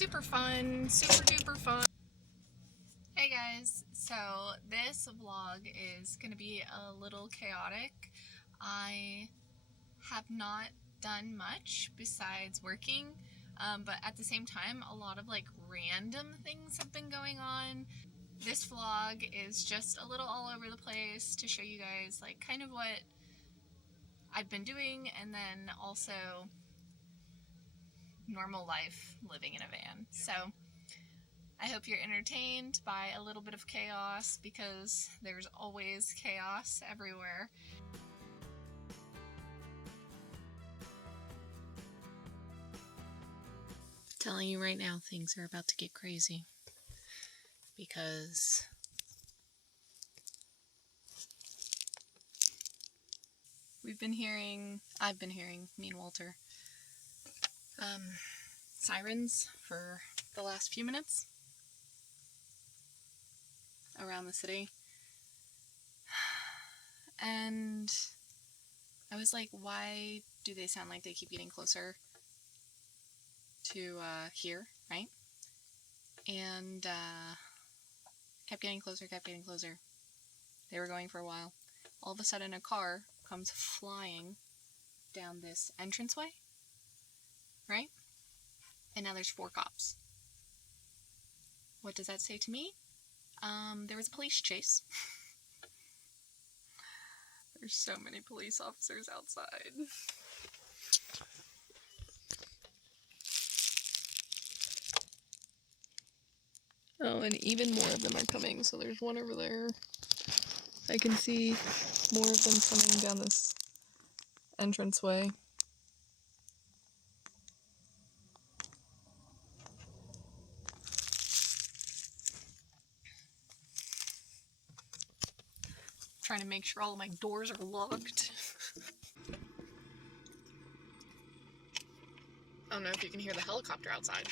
super fun, super duper fun. Hey guys, so this vlog is gonna be a little chaotic. I have not done much besides working, but at the same time a lot of like random things have been going on. This vlog is just a little all over the place to show you guys like kind of what I've been doing, and then also normal life living in a van. So I hope you're entertained by a little bit of chaos, because there's always chaos everywhere. Telling you right now, things are about to get crazy, because I've been hearing, me and Walter, sirens for the last few minutes around the city. And I was like, why do they sound like they keep getting closer to here, right? And kept getting closer. They were going for a while. All of a sudden a car comes flying down this entranceway, right? And now there's 4 cops. What does that say to me? There was a police chase. There's so many police officers outside. Oh, and even more of them are coming. So there's one over there. I can see more of them coming down this entranceway. Trying to make sure all of my doors are locked. I don't know if you can hear the helicopter outside.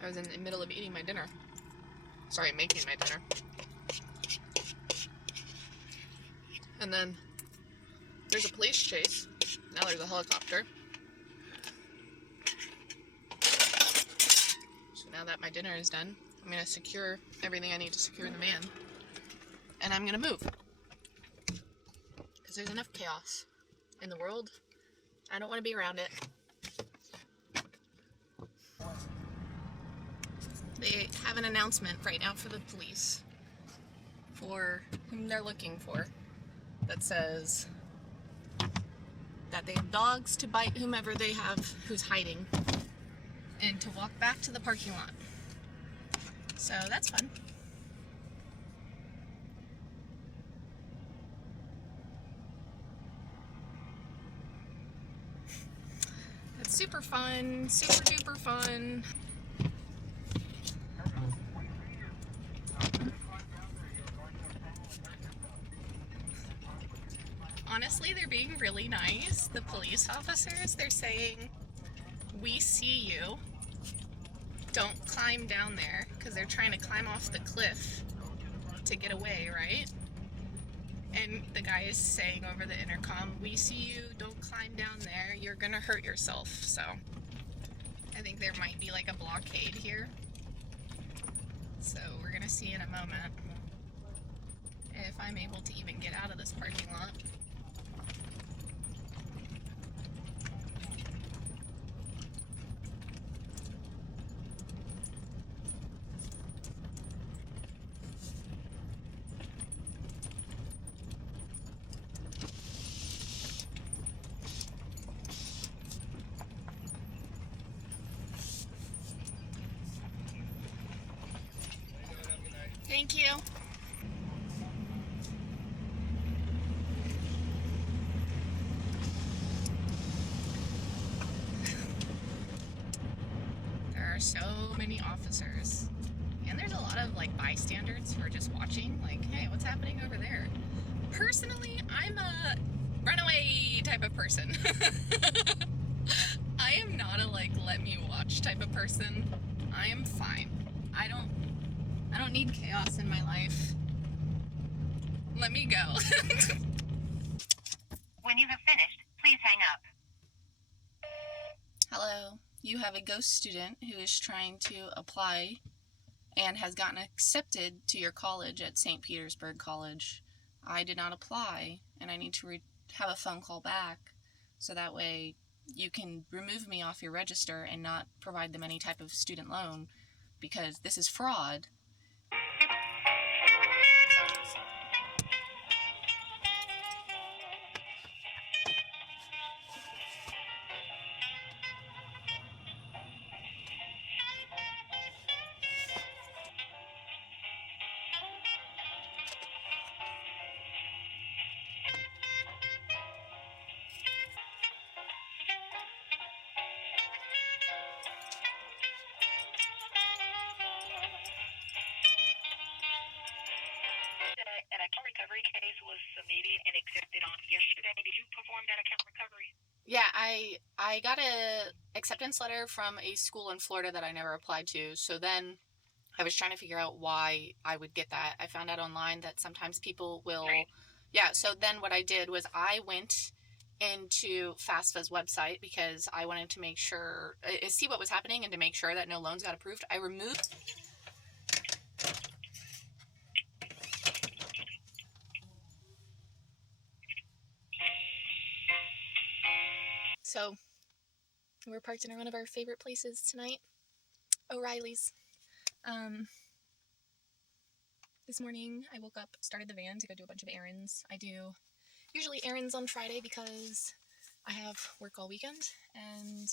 I was in the middle of eating my dinner. Sorry, making my dinner. And then there's a police chase. Now there's a helicopter. So now that my dinner is done, I'm gonna secure everything I need to secure in the van. And I'm gonna move. Because there's enough chaos in the world. I don't want to be around it. They have an announcement right now for the police for whom they're looking for that says that they have dogs to bite whomever they have who's hiding, and to walk back to the parking lot. So that's fun. It's super fun, super duper fun. Honestly, they're being really nice. The police officers, they're saying, "We see you. Don't climb down there," because they're trying to climb off the cliff to get away, right? And the guy is saying over the intercom, "We see you, don't climb down there, you're gonna hurt yourself." So I think there might be like a blockade here. So we're gonna see in a moment if I'm able to even get out of this parking lot. Thank you. There are so many officers. And there's a lot of like bystanders who are just watching, like, hey, what's happening over there? Personally, I'm a runaway type of person. I am not a like let me watch type of person. I am fine. I don't need chaos in my life. Let me go. When you have finished, please hang you have a ghost student who is trying to apply and has gotten accepted to your college at St. Petersburg College. I did not apply, and I need to have a phone call back so that way you can remove me off your register and not provide them any type of student loan, because this is fraud. An account recovery case was submitted and accepted on yesterday. Did you perform that account recovery? Yeah, I got a acceptance letter from a school in Florida that I never applied to. So then I was trying to figure out why I would get that. I found out online that sometimes people will, yeah. So then what I did was I went into FAFSA's website because I wanted to make sure, see what was happening and to make sure that no loans got approved. I removed. So we're parked in one of our favorite places tonight, O'Reilly's. This morning I woke up, started the van to go do a bunch of errands. I do usually errands on Friday because I have work all weekend, and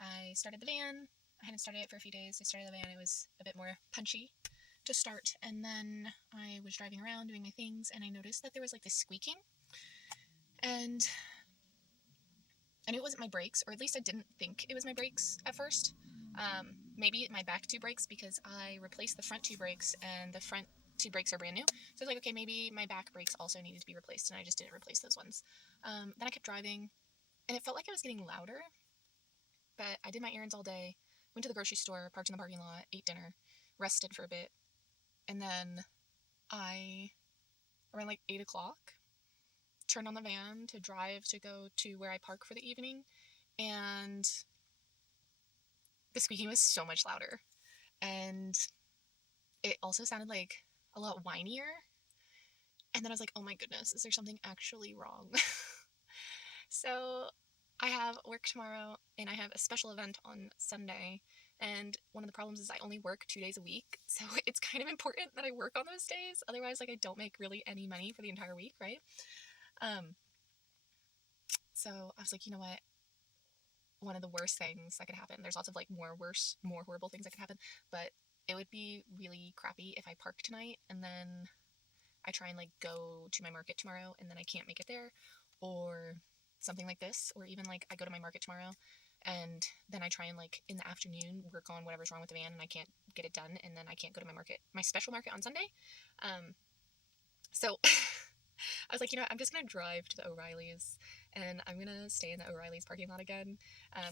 I started the van. I hadn't started it for a few days. I started the van. It was a bit more punchy to start, and then I was driving around doing my things, and I noticed that there was like this squeaking, and I knew it wasn't my brakes, or at least I didn't think it was my brakes at first. Maybe my back two brakes, because I replaced the front two brakes, and the front two brakes are brand new. So I was like, okay, maybe my back brakes also needed to be replaced, and I just didn't replace those ones. Then I kept driving, and it felt like it was getting louder, but I did my errands all day, went to the grocery store, parked in the parking lot, ate dinner, rested for a bit, and then around like 8 o'clock, turned on the van to drive to go to where I park for the evening, and the squeaking was so much louder, and it also sounded like a lot whinier, and then I was like, oh my goodness, is there something actually wrong? So I have work tomorrow, and I have a special event on Sunday, and one of the problems is I only work 2 days a week, so it's kind of important that I work on those days, otherwise like I don't make really any money for the entire week, right? So I was like, you know what, one of the worst things that could happen, there's lots of like more horrible things that could happen, but it would be really crappy if I park tonight and then I try and like go to my market tomorrow and then I can't make it there, or something like this, or even like I go to my market tomorrow and then I try and like in the afternoon work on whatever's wrong with the van and I can't get it done, and then I can't go to my special market on Sunday. So I was like, you know what, I'm just gonna drive to the O'Reilly's and I'm gonna stay in the O'Reilly's parking lot again.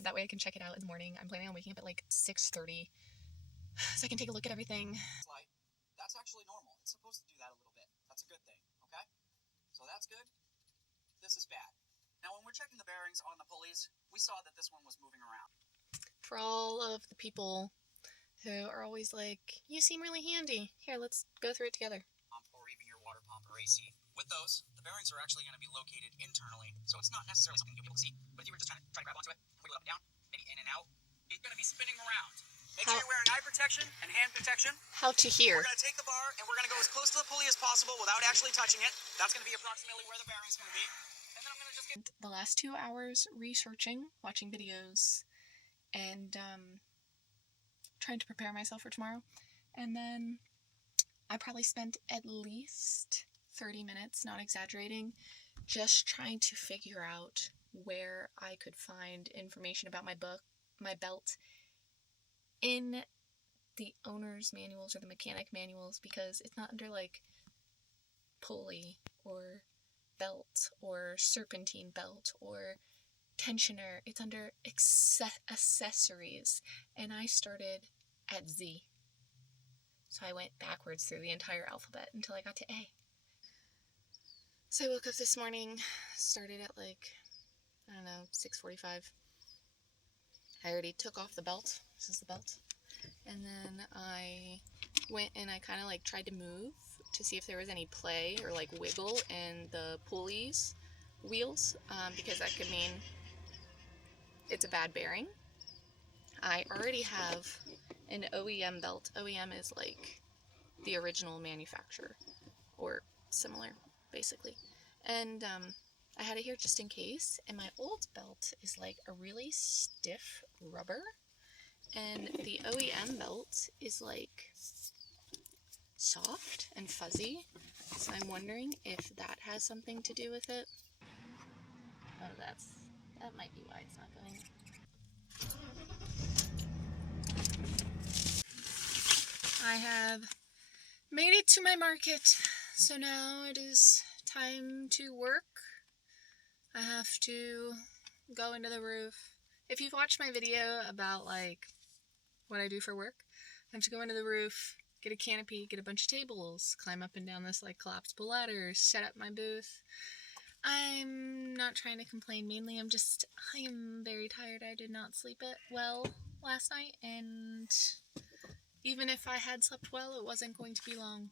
That way I can check it out in the morning. I'm planning on waking up at like 6:30 so I can take a look at everything. That's actually normal. It's supposed to do that a little bit. That's a good thing, okay? So that's good. This is bad. Now, when we're checking the bearings on the pulleys, we saw that this one was moving around. For all of the people who are always like, you seem really handy. Here, let's go through it together. Or even your water pump or AC. With those, the bearings are actually going to be located internally, so it's not necessarily something you'll be able to see. But if you were just trying to grab onto it, wiggle up and down, maybe in and out, it's going to be spinning around. Make sure you're wearing eye protection and hand protection. How to hear. We're going to take the bar and we're going to go as close to the pulley as possible without actually touching it. That's going to be approximately where the bearing's going to be. And then I'm going to just get the last 2 hours researching, watching videos, and trying to prepare myself for tomorrow. And then I probably spent at least 30 minutes, not exaggerating, just trying to figure out where I could find information about my belt in the owner's manuals or the mechanic manuals, because it's not under like pulley or belt or serpentine belt or tensioner. It's under accessories, and I started at Z. So I went backwards through the entire alphabet until I got to A. So I woke up this morning, started at like, I don't know, 6:45. I already took off the belt. This is the belt. And then I went and I kind of like tried to move to see if there was any play or like wiggle in the pulleys wheels, because that could mean it's a bad bearing. I already have an OEM belt. OEM is like the original manufacturer or similar, basically. And I had it here just in case. And my old belt is like a really stiff rubber. And the OEM belt is like soft and fuzzy. So I'm wondering if that has something to do with it. Oh, that might be why it's not going. I have made it to my market. So now it is time to work. I have to go into the roof. If you've watched my video about like what I do for work, I have to go into the roof, get a canopy, get a bunch of tables, climb up and down this like collapsible ladder, set up my booth. I'm not trying to complain. Mainly I am very tired. I did not sleep it well last night, and even if I had slept well, it wasn't going to be long.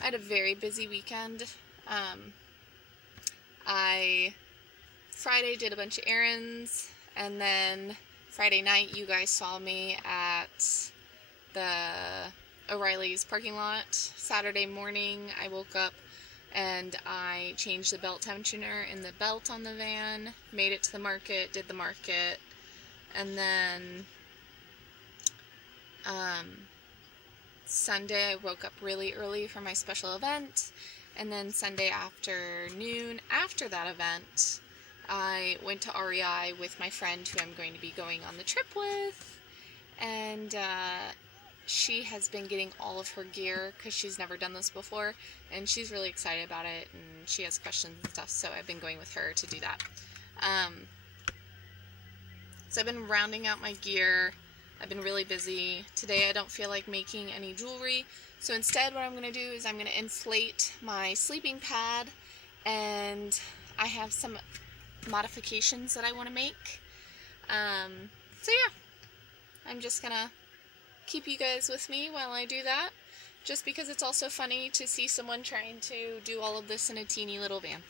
I had a very busy weekend. I Friday did a bunch of errands, and then Friday night you guys saw me at the O'Reilly's parking lot. Saturday morning I woke up and I changed the belt tensioner in the belt on the van, made it to the market, did the market, and then Sunday I woke up really early for my special event, and then Sunday afternoon after that event I went to REI with my friend who I'm going to be going on the trip with, and she has been getting all of her gear because she's never done this before, and she's really excited about it, and she has questions and stuff, so I've been going with her to do that. So I've been rounding out my gear. I've been really busy. Today I don't feel like making any jewelry, so instead what I'm going to do is I'm going to inflate my sleeping pad, and I have some modifications that I want to make. So yeah, I'm just going to keep you guys with me while I do that, just because it's also funny to see someone trying to do all of this in a teeny little van.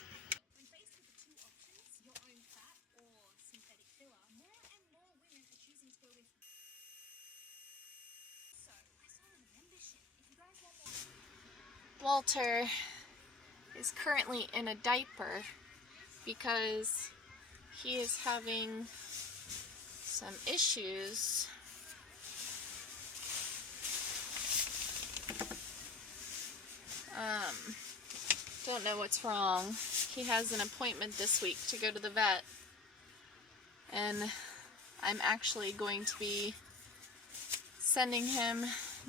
When faced with the two options, your own fat or synthetic filler, more and more women are choosing to go with. So, I saw a membership. If you guys want more. Walter is currently in a diaper because he is having some issues. Don't know what's wrong. He has an appointment this week to go to the vet, and I'm actually going to be sending him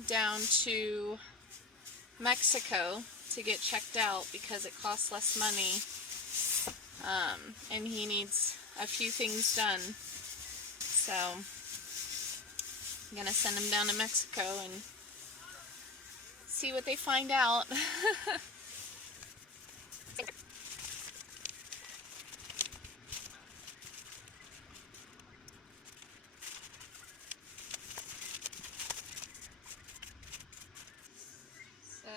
down to Mexico to get checked out because it costs less money, and he needs a few things done. So I'm gonna send him down to Mexico and see what they find out. So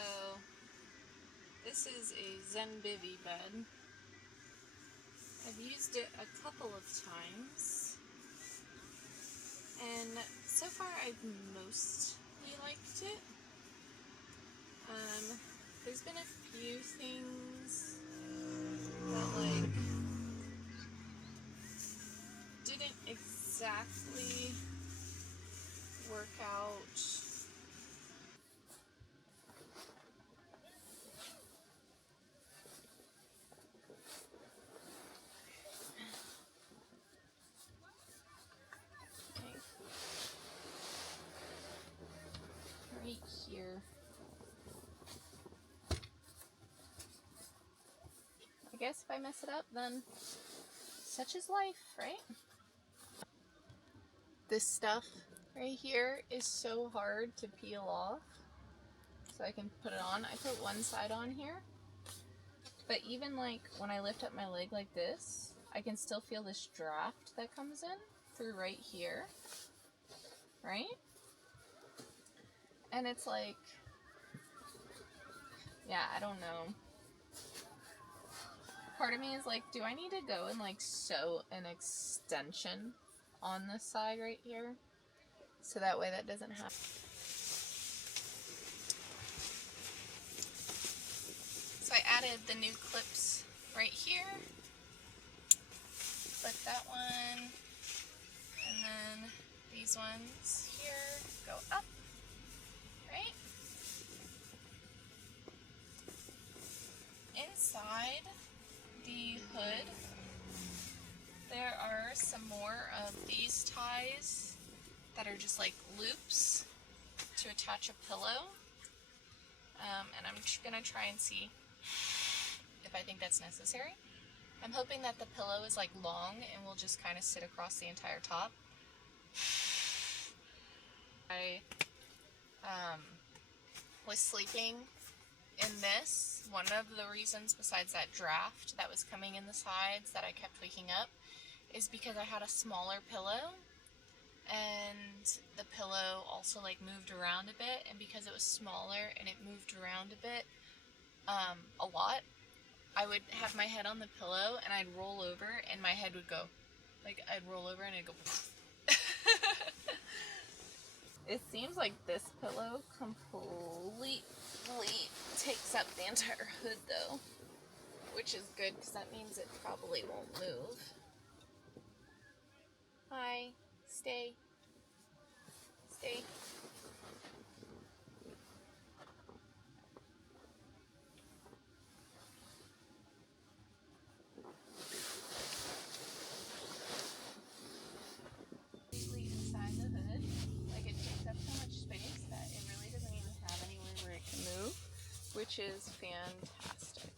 this is a Zenbivy bed. I've used it a couple of times, and so far I've mostly liked it. There's been a few things that like didn't exactly work out. Okay. Right here. I guess if I mess it up, then such is life, right? This stuff right here is so hard to peel off. so I can put it on. I put one side on here, but even like when I lift up my leg like this, I can still feel this draft that comes in through right here, right? And it's like, yeah, I don't know. Part of me is like, do I need to go and like sew an extension on this side right here? So that way that doesn't happen. So I added the new clips right here. Clip that one. And then these ones here go up, right? Inside the hood, there are some more of these ties that are just like loops to attach a pillow. And I'm gonna try and see if I think that's necessary. I'm hoping that the pillow is like long and will just kind of sit across the entire top. I was sleeping in this. One of the reasons besides that draft that was coming in the sides that I kept waking up is because I had a smaller pillow, and the pillow also like moved around a bit, and because it was smaller and it moved around a bit a lot, I would have my head on the pillow and I'd roll over and my head would go, like I'd roll over and it'd go It seems like this pillow completely takes up the entire hood though, which is good because that means it probably won't move. Hi, stay. Stay. Completely inside the hood, like it takes up so much space that it really doesn't even have anywhere where it can move, which is fantastic.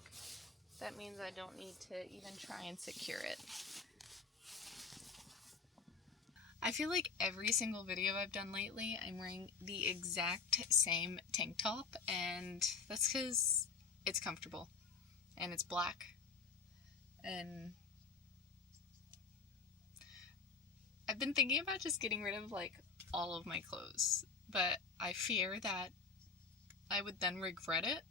That means I don't need to even try and secure it. I feel like every single video I've done lately, I'm wearing the exact same tank top, and that's because it's comfortable, and it's black, and I've been thinking about just getting rid of like all of my clothes, but I fear that I would then regret it,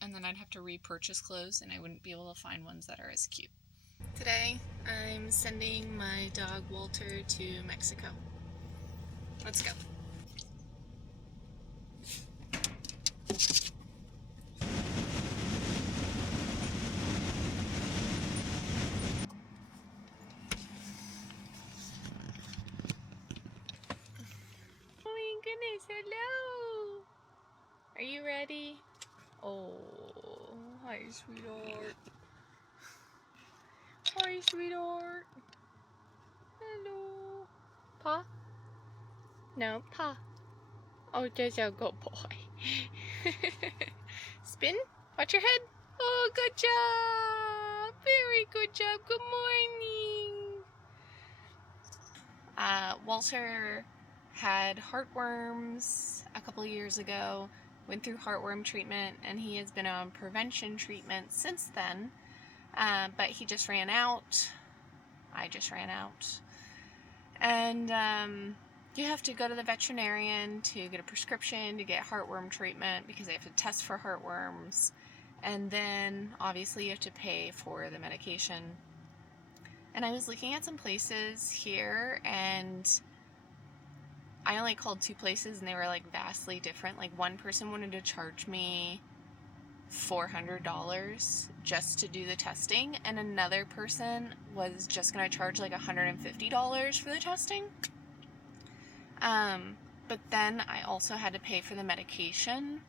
and then I'd have to repurchase clothes, and I wouldn't be able to find ones that are as cute. Today, I'm sending my dog Walter to Mexico. Let's go. Oh my goodness, hello! Are you ready? Oh, hi, sweetheart. Hi, sweetheart. Hello. Pa? No, Pa. Oh, there's a good boy. Spin. Watch your head. Oh, good job. Very good job. Good morning. Walter had heartworms a couple years ago, went through heartworm treatment, and he has been on prevention treatment since then. But he just ran out. I just ran out. And you have to go to the veterinarian to get a prescription to get heartworm treatment because they have to test for heartworms. And then obviously you have to pay for the medication. And I was looking at some places here, and I only called 2 places and they were like vastly different. Like one person wanted to charge me $400 just to do the testing, and another person was just going to charge like $150 for the testing. But then I also had to pay for the medication,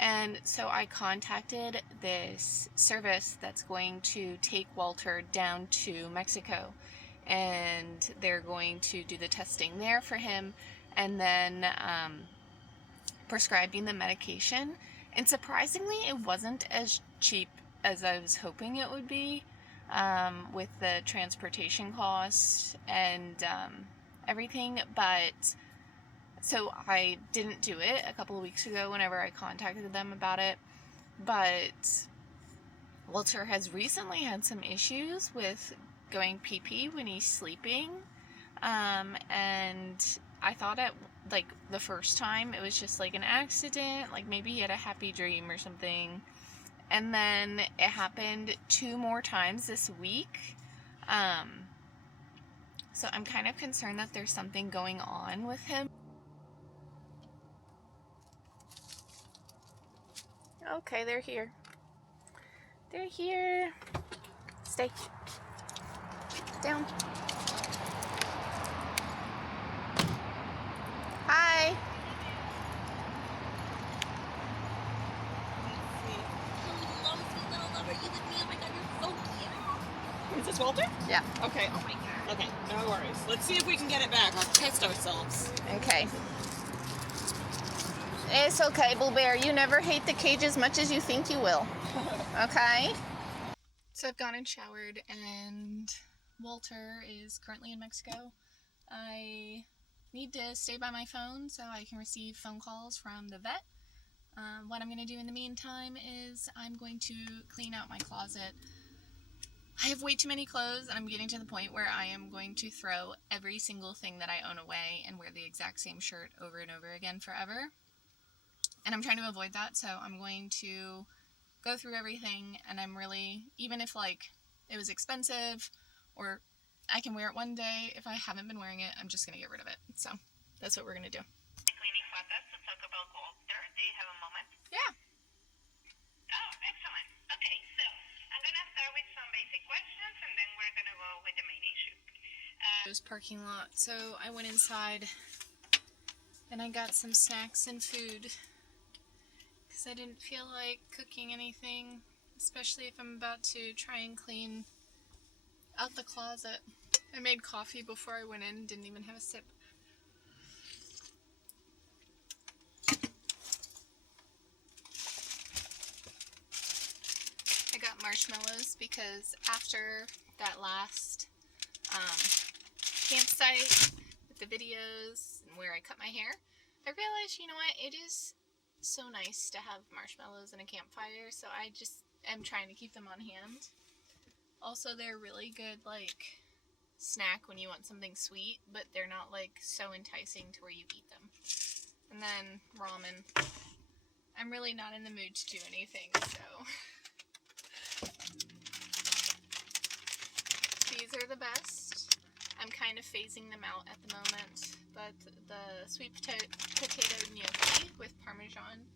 and so I contacted this service that's going to take Walter down to Mexico, and they're going to do the testing there for him, and then prescribing the medication. And surprisingly, it wasn't as cheap as I was hoping it would be, with the transportation costs and everything, but So I didn't do it a couple of weeks ago whenever I contacted them about it. But Walter has recently had some issues with going pee-pee when he's sleeping. And I thought at like the first time it was just like an accident, like maybe he had a happy dream or something. And then it happened 2 more times this week. So I'm kind of concerned that there's something going on with him. Okay, they're here. They're here. Stay. Down. Hi. Is this Walter? Yeah. Okay. Oh my God. Okay, no worries. Let's see if we can get it back. Let's test ourselves. Okay. It's okay, Bull Bear. You never hate the cage as much as you think you will. Okay? So I've gone and showered, and Walter is currently in Mexico. I need to stay by my phone so I can receive phone calls from the vet. What I'm going to do in the meantime is I'm going to clean out my closet. I have way too many clothes, and I'm getting to the point where I am going to throw every single thing that I own away and wear the exact same shirt over and over again forever. And I'm trying to avoid that, so I'm going to go through everything, and I'm really, even if like it was expensive or I can wear it one day, if I haven't been wearing it, I'm just going to get rid of it. So that's what we're going to do. Cleaning process to talk about Walter. Do you have a moment? Yeah. Oh, excellent. Okay, so I'm going to start with some basic questions, and then we're going to go with the main issue. It was parking lot, so I went inside and I got some snacks and food because I didn't feel like cooking anything, especially if I'm about to try and clean out the closet. I made coffee before I went in, didn't even have a sip. I got marshmallows because after that last campsite with the videos and where I cut my hair, I realized, you know what, it is so nice to have marshmallows and a campfire, so I just am trying to keep them on hand. Also, they're really good, like, snack when you want something sweet, but they're not, like, so enticing to where you eat them. And then ramen. I'm really not in the mood to do anything, so these are the best. I'm kind of phasing them out at the moment, but the sweet potato gnocchi with Parmesan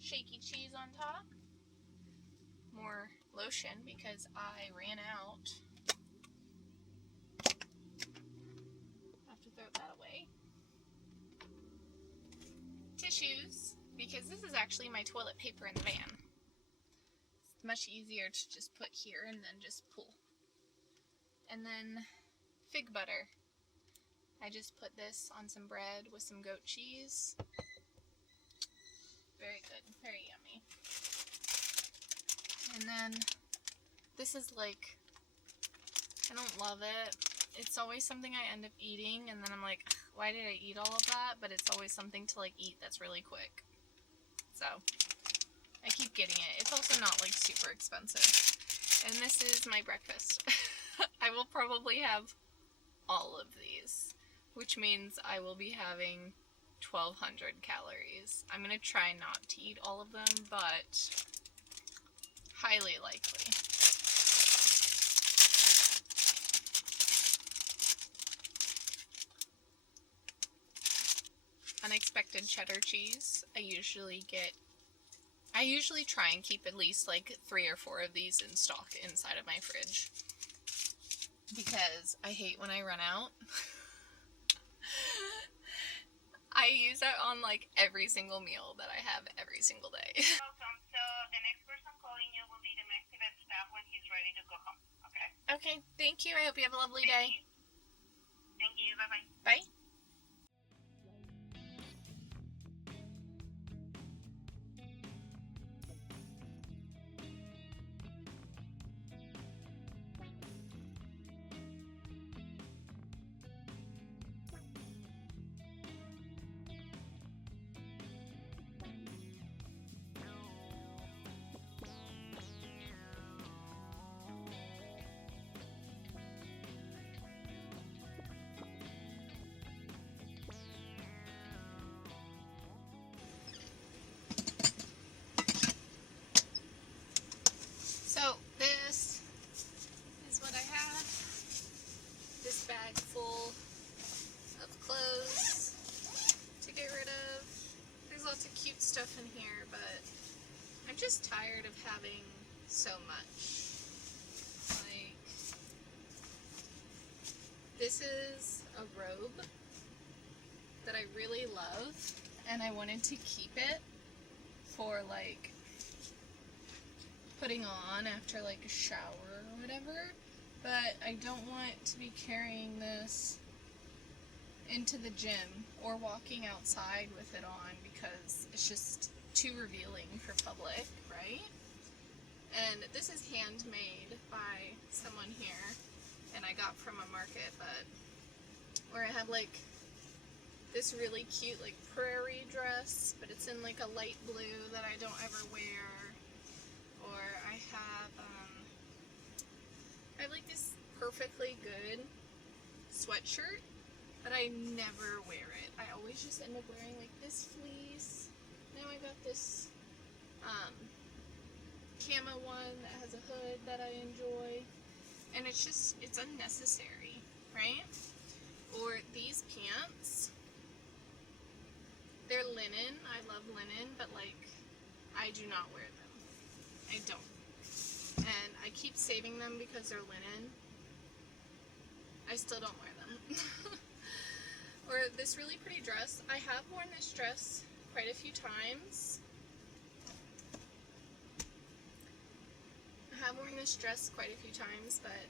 shaky cheese on top. More lotion because I ran out. I have to throw that away. Tissues, because this is actually my toilet paper in the van. It's much easier to just put here and then just pull. And then fig butter. I just put this on some bread with some goat cheese. Very good, very yummy. And then this is like, I don't love it. It's always something I end up eating, and then I'm like, why did I eat all of that? But it's always something to like eat that's really quick. So I keep getting it. It's also not like super expensive. And this is my breakfast. I will probably have all of these, which means I will be having 1,200 calories. I'm going to try not to eat all of them, but highly likely. Unexpected cheddar cheese. I usually try and keep at least like 3 or 4 of these in stock inside of my fridge because I hate when I run out. I use it on like every single meal that I have every single day. Welcome. So the next person calling you will be the Mexican staff when he's ready to go home. Okay? Okay, thank you. I hope you have a lovely day. Thank you. Bye-bye. Bye. stuff in here, but I'm just tired of having so much. Like, this is a robe that I really love, and I wanted to keep it for like putting on after like a shower or whatever, but I don't want to be carrying this into the gym or walking outside with it on because it's just too revealing for public, right? And this is handmade by someone here, and I got from a market, but where I have like this really cute like prairie dress, but it's in like a light blue that I don't ever wear. Or I have like this perfectly good sweatshirt, but I never wear it. I always just end up wearing like this fleece. Now I got this camo one that has a hood that I enjoy, and it's unnecessary, right? Or these pants, they're linen. I love linen, but like I do not wear them. I don't. And I keep saving them because they're linen. I still don't wear them. Or this really pretty dress. I have worn this dress quite a few times. But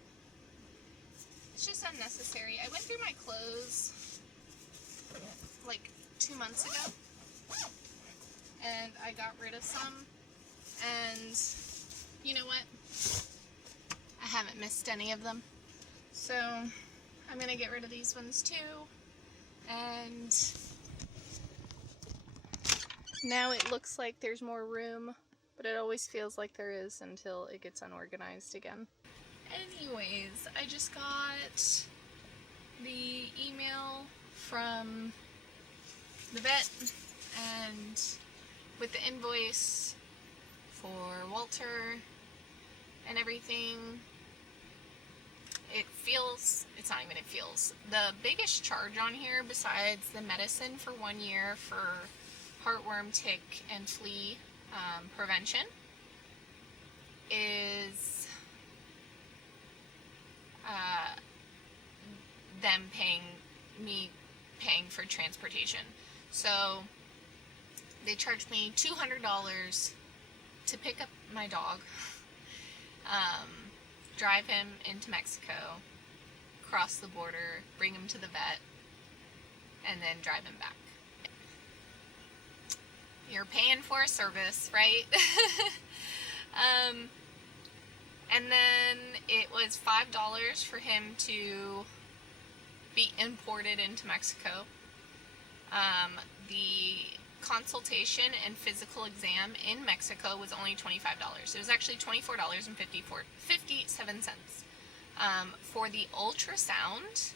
it's just unnecessary. I went through my clothes like 2 months ago, and I got rid of some, and you know what? I haven't missed any of them. So I'm gonna get rid of these ones too. And now it looks like there's more room, but it always feels like there is until it gets unorganized again. Anyways, I just got the email from the vet and with the invoice for Walter and everything. The biggest charge on here, besides the medicine for 1 year for heartworm, tick, and flea prevention, is them paying for transportation. So they charged me $200 to pick up my dog, drive him into Mexico, cross the border, bring him to the vet, and then drive him back. You're paying for a service, right? And then it was $5 for him to be imported into Mexico. The consultation and physical exam in Mexico was only $25. It was actually $24.57. For the ultrasound,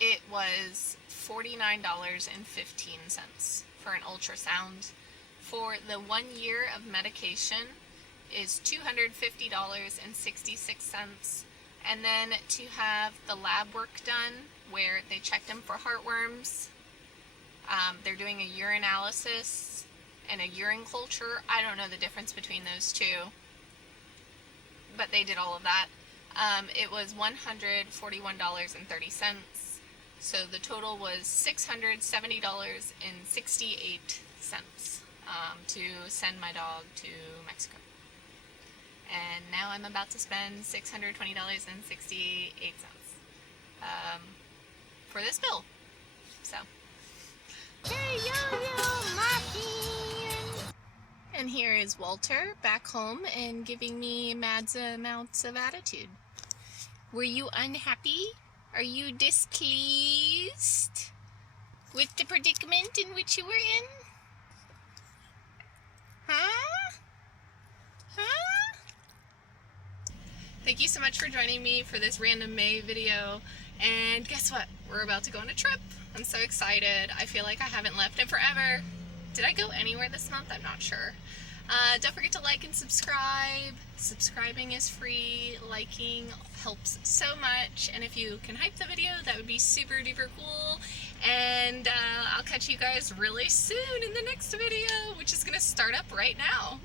it was $49.15 for an ultrasound. For the 1 year of medication is $250.66. And then to have the lab work done, where they checked him for heartworms, they're doing a urinalysis and a urine culture. I don't know the difference between those two, but they did all of that. It was $141.30. So the total was $670.68 to send my dog to Mexico. And now I'm about to spend $620.68 for this bill. So, hey, yo, my friend. And here is Walter back home and giving me mad amounts of attitude. Were you unhappy? Are you displeased with the predicament in which you were in? Huh? Thank you so much for joining me for this random May video. And guess what? We're about to go on a trip. I'm so excited. I feel like I haven't left in forever. Did I go anywhere this month? I'm not sure. Don't forget to like and subscribe. Subscribing is free. Liking helps so much. And if you can hype the video, that would be super duper cool. And I'll catch you guys really soon in the next video, which is going to start up right now.